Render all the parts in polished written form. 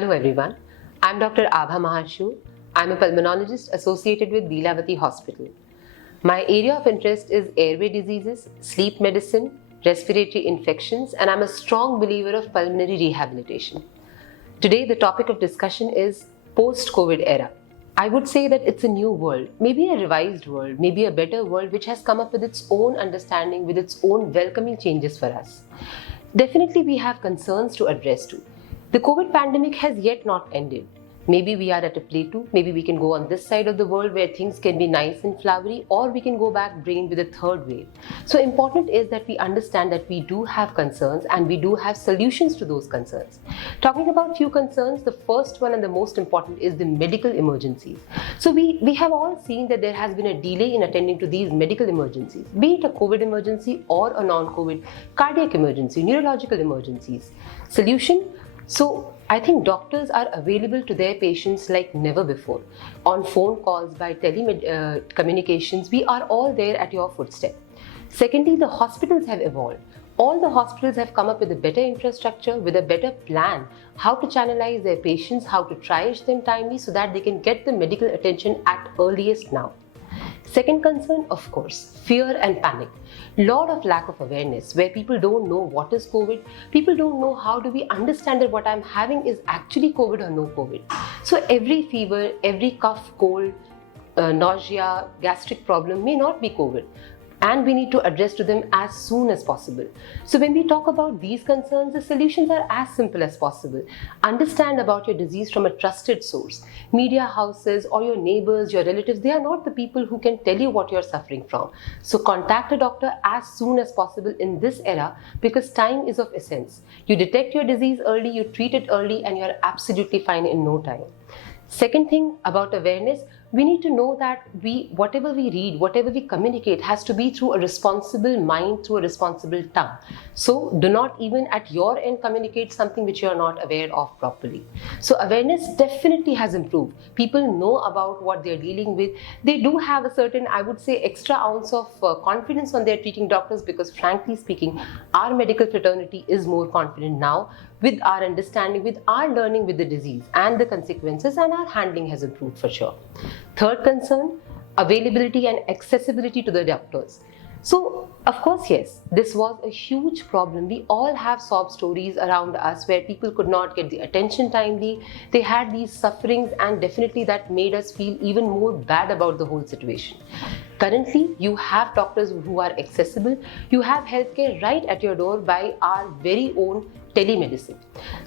Hello everyone, I'm Dr. Abha Mahashur. I'm a pulmonologist associated with Lilavati Hospital. My area of interest is airway diseases, sleep medicine, respiratory infections, and I'm a strong believer of pulmonary rehabilitation. Today the topic of discussion is post-COVID era. I would say that it's a new world, maybe a revised world, maybe a better world which has come up with its own understanding, with its own welcoming changes for us. Definitely we have concerns to address too. The COVID pandemic has yet not ended. Maybe we are at a plateau, maybe we can go on this side of the world where things can be nice and flowery, or we can go back brain with a third wave. So important is that we understand that we do have concerns and we do have solutions to those concerns. Talking about few concerns, the first one and the most important is the medical emergencies. So we have all seen that there has been a delay in attending to these medical emergencies, be it a COVID emergency or a non-COVID cardiac emergency, neurological emergencies. Solution? So I think doctors are available to their patients like never before. On phone calls, by telecommunications, we are all there at your footstep. Secondly, the hospitals have evolved. All the hospitals have come up with a better infrastructure, with a better plan, how to channelize their patients, how to triage them timely so that they can get the medical attention at earliest now. Second concern, of course, fear and panic. Lot of lack of awareness where people don't know what is COVID. People don't know how do we understand that what I'm having is actually COVID or no COVID. So every fever, every cough, cold, nausea, gastric problem may not be COVID. And we need to address to them as soon as possible. So when we talk about these concerns, the solutions are as simple as possible. Understand about your disease from a trusted source. Media houses or your neighbors, your relatives, they are not the people who can tell you what you're suffering from. So contact a doctor as soon as possible in this era because time is of essence. You detect your disease early, you treat it early, and you're absolutely fine in no time. Second thing about awareness, we need to know that whatever we read, whatever we communicate has to be through a responsible mind, through a responsible tongue. So do not even at your end communicate something which you are not aware of properly. So awareness definitely has improved. People know about what they're dealing with. They do have a certain, I would say, extra ounce of confidence on their treating doctors because frankly speaking, our medical fraternity is more confident now with our understanding, with our learning with the disease and the consequences, and our handling has improved for sure. Third concern, availability and accessibility to the doctors. So, of course, yes, this was a huge problem. We all have sob stories around us where people could not get the attention timely. They had these sufferings, and definitely that made us feel even more bad about the whole situation. Currently, you have doctors who are accessible. You have healthcare right at your door by our very own telemedicine.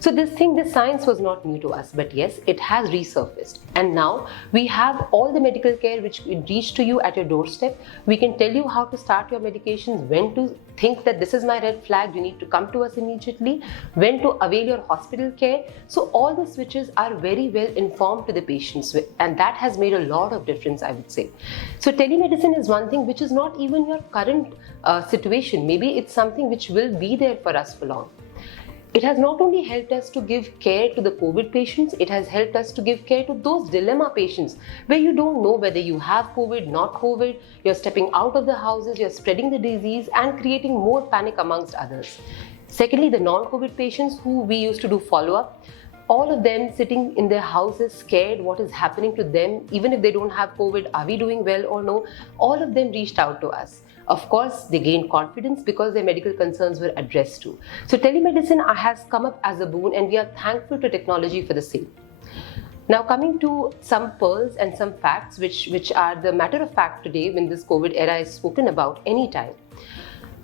So this science was not new to us, but yes, it has resurfaced. And now we have all the medical care which will reach to you at your doorstep. We can tell you how to start your medications, when to think that this is my red flag, you need to come to us immediately, when to avail your hospital care. So all the switches are very well informed to the patients, and that has made a lot of difference, I would say. So telemedicine is one thing which is not even your current situation. Maybe it's something which will be there for us for long. It has not only helped us to give care to the COVID patients, it has helped us to give care to those dilemma patients where you don't know whether you have COVID, not COVID, you're stepping out of the houses, you're spreading the disease and creating more panic amongst others. Secondly, the non-COVID patients who we used to do follow-up, all of them sitting in their houses scared what is happening to them, even if they don't have COVID, are we doing well or no? All of them reached out to us. Of course, they gained confidence because their medical concerns were addressed to. So telemedicine has come up as a boon, and we are thankful to technology for the same. Now coming to some pearls and some facts which are the matter of fact today when this COVID era is spoken about anytime.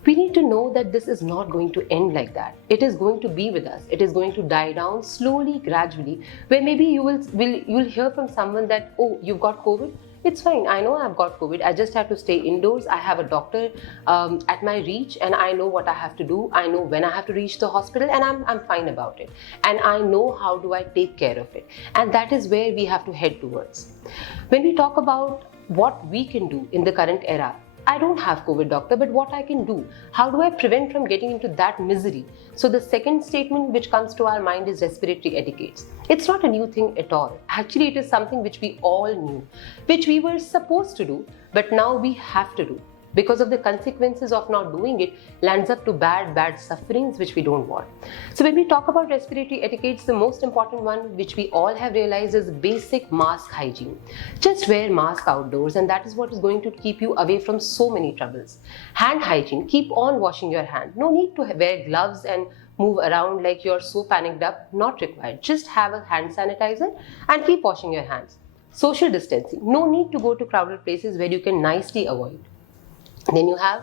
We need to know that this is not going to end like that. It is going to be with us. It is going to die down slowly, gradually, where maybe you will hear from someone that, oh, you've got COVID? It's fine. I know I've got COVID. I just have to stay indoors. I have a doctor at my reach, and I know what I have to do. I know when I have to reach the hospital, and I'm fine about it. And I know how do I take care of it. And that is where we have to head towards. When we talk about what we can do in the current era, I don't have COVID, doctor, but what I can do? How do I prevent from getting into that misery? So the second statement which comes to our mind is respiratory etiquettes. It's not a new thing at all. Actually, it is something which we all knew, which we were supposed to do, but now we have to do. because of the consequences of not doing it, lands up to bad sufferings which we don't want. So when we talk about respiratory etiquettes, the most important one which we all have realized is basic mask hygiene. Just wear mask outdoors, and that is what is going to keep you away from so many troubles. Hand hygiene, keep on washing your hand. No need to wear gloves and move around like you're so panicked up, not required. Just have a hand sanitizer and keep washing your hands. Social distancing, no need to go to crowded places where you can nicely avoid. Then you have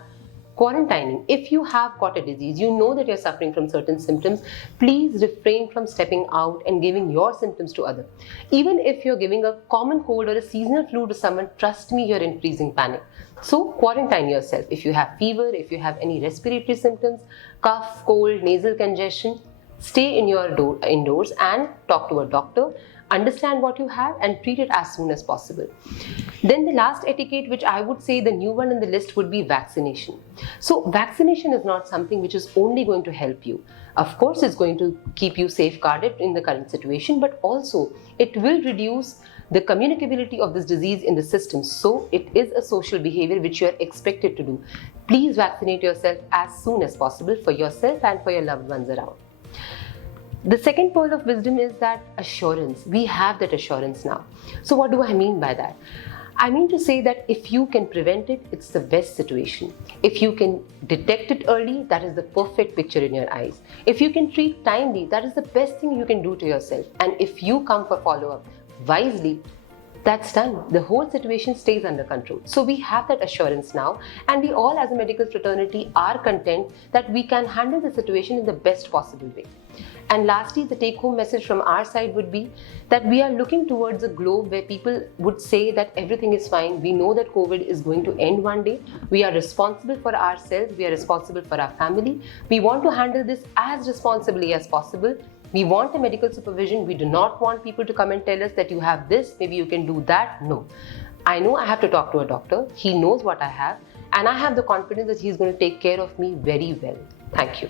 quarantining. If you have got a disease, you know that you're suffering from certain symptoms, please refrain from stepping out and giving your symptoms to others. Even if you're giving a common cold or a seasonal flu to someone, trust me, you're increasing panic. So quarantine yourself. If you have fever, if you have any respiratory symptoms, cough, cold, nasal congestion, stay in your indoors and talk to a doctor. Understand what you have and treat it as soon as possible. Then the last etiquette, which I would say the new one in the list, would be vaccination. So vaccination is not something which is only going to help you. Of course, it's going to keep you safeguarded in the current situation, but also it will reduce the communicability of this disease in the system. So it is a social behavior which you are expected to do. Please vaccinate yourself as soon as possible for yourself and for your loved ones around. The second pearl of wisdom is that assurance. We have that assurance now. So what do I mean by that? I mean to say that if you can prevent it, it's the best situation. If you can detect it early, that is the perfect picture in your eyes. If you can treat timely, that is the best thing you can do to yourself. And if you come for follow-up wisely, that's done. The whole situation stays under control. So we have that assurance now, and we all as a medical fraternity are content that we can handle the situation in the best possible way. And lastly, the take-home message from our side would be that we are looking towards a globe where people would say that everything is fine. We know that COVID is going to end one day. We are responsible for ourselves. We are responsible for our family. We want to handle this as responsibly as possible. We want a medical supervision. We do not want people to come and tell us that you have this, maybe you can do that. No. I know I have to talk to a doctor. He knows what I have, and I have the confidence that he's going to take care of me very well. Thank you.